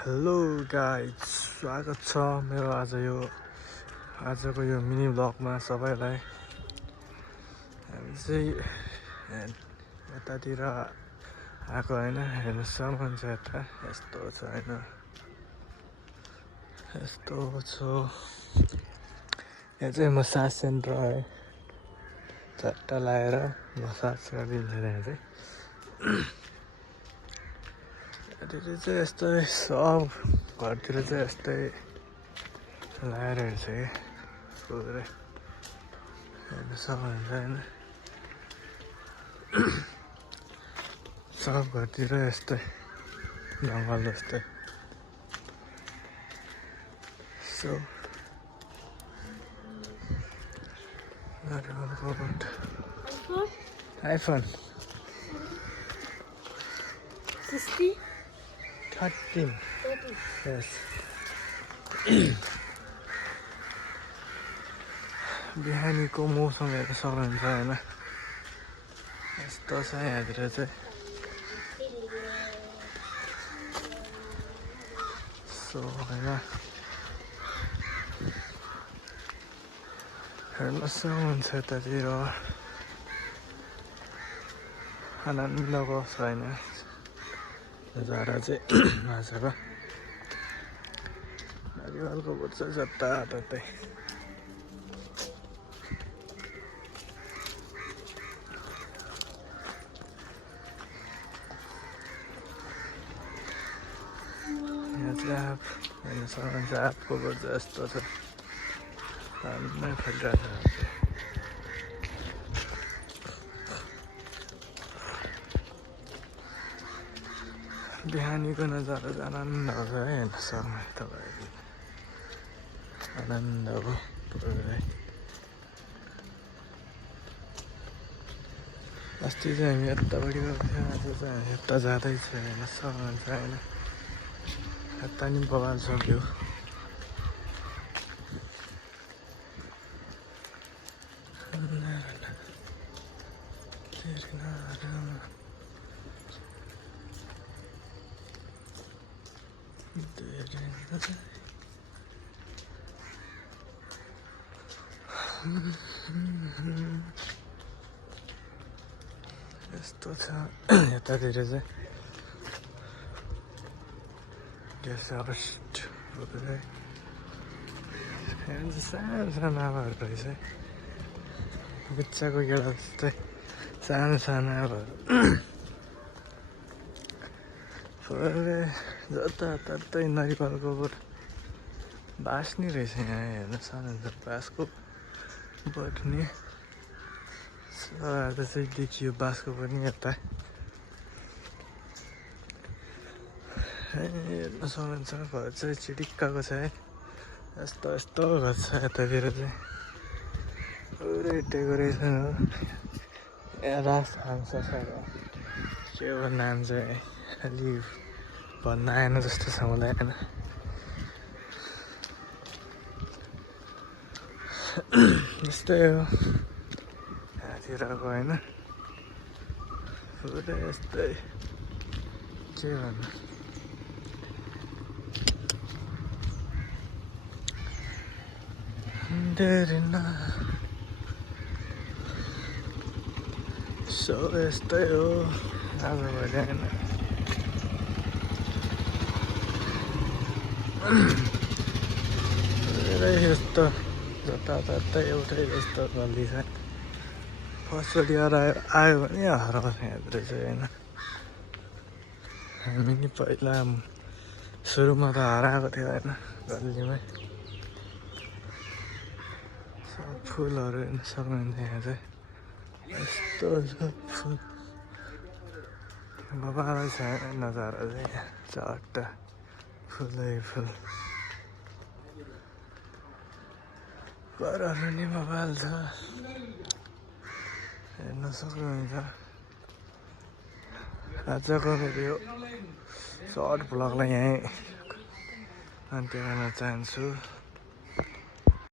Hello guys, स्वागत छ मेरो आजको यो मिनी ब्लगमा सबैलाई। हामी चाहिँ यतातिर आएको होइन, हेर्नुहोस् सामान छ यता यस्तो छ होइन, यस्तो छ। यहाँ चाहिँ मसाज सेन्टर है, चट्टा लाएर मसाज गरिदिन्छ यहाँ चाहिँ। यतातिर चाहिँ यस्तै सब घरतिर चाहिँ यस्तै लगाएर हिँड्छ कि पुरै हेर्नु सक्नुहुन्छ होइन। सब घरतिर यस्तै जङ्गल जस्तै। So iPhone 13. Yes. बिहानीको मौसम हेर्न सक्नुहुन्छ होइन, यस्तो छ यहाँतिर चाहिँ। सो होइन हेर्न सक्नुहुन्छ यतातिर आनन्दको छैन नजारा चाहिँ। आजको नारिवलको बोट चाहिँ जताततै। यहाँ चाहिँ आँप हेर्न सक्नुहुन्छ, आँपको बोट चाहिँ यस्तो छ, राम्रै फलिरहेको छ। बिहानीको नजारा चाहिँ आनन्द आउँछ है, हेर्न सक्नुहुन्छ तपाईँहरूले। आनन्द हो पुरै। अस्ति चाहिँ हामी यतापट्टि गएको थियौँ, आज चाहिँ हामी यता जाँदैछ हेर्न सक्नुहुन्छ होइन। यता नि बवाल सक्यो। यस्तो छ यतातिर चाहिँ गेस्ट पुरै सानो सानो आमाहरू रहेछ, बिच्चाको केटा जस्तै सानो सानो आमाहरू पुरै जताततै नरिवलको बोट बाँच्ने रहेछ। यहाँ हेर्न सक्नुहुन्छ बाँसको बोट नि आज चाहिँ देखियो, बाँसको पनि यता हेर्न सक्नुहुन्छ। घर चाहिँ चिटिक्कको छ है, यस्तो यस्तो घर छ यतातिर चाहिँ, पुरै डेकोरेसन हो। राजहंस छ, के हो नाम चाहिँ अलि भन्न आएन जस्तो छ मलाई होइन। यस्तै हो यहाँतिरको होइन, पुरै यस्तै के भन्नु। सो यस्तै हो आजभोलि होइन। पुरै यस्तो जताततै एउटै जस्तो गल्ली छ। फर्स्टचोटि आयो भने हराउँछ यहाँतिर चाहिँ होइन। हामी नि पहिला सुरुमा त हराएको थियो होइन गल्लीमै। सब फुलहरू हेर्न सक्नुहुन्छ यहाँ चाहिँ, यस्तो छ फुल बबाल छ नजारा चाहिँ यहाँ, चट्टा फुलै फुल। घरहरू नि बबाल छ हेर्न सक्नुहुन्छ। आजको मेरो यो सर्ट भ्लगलाई यहीँ अन्त्य गर्न चाहन्छु।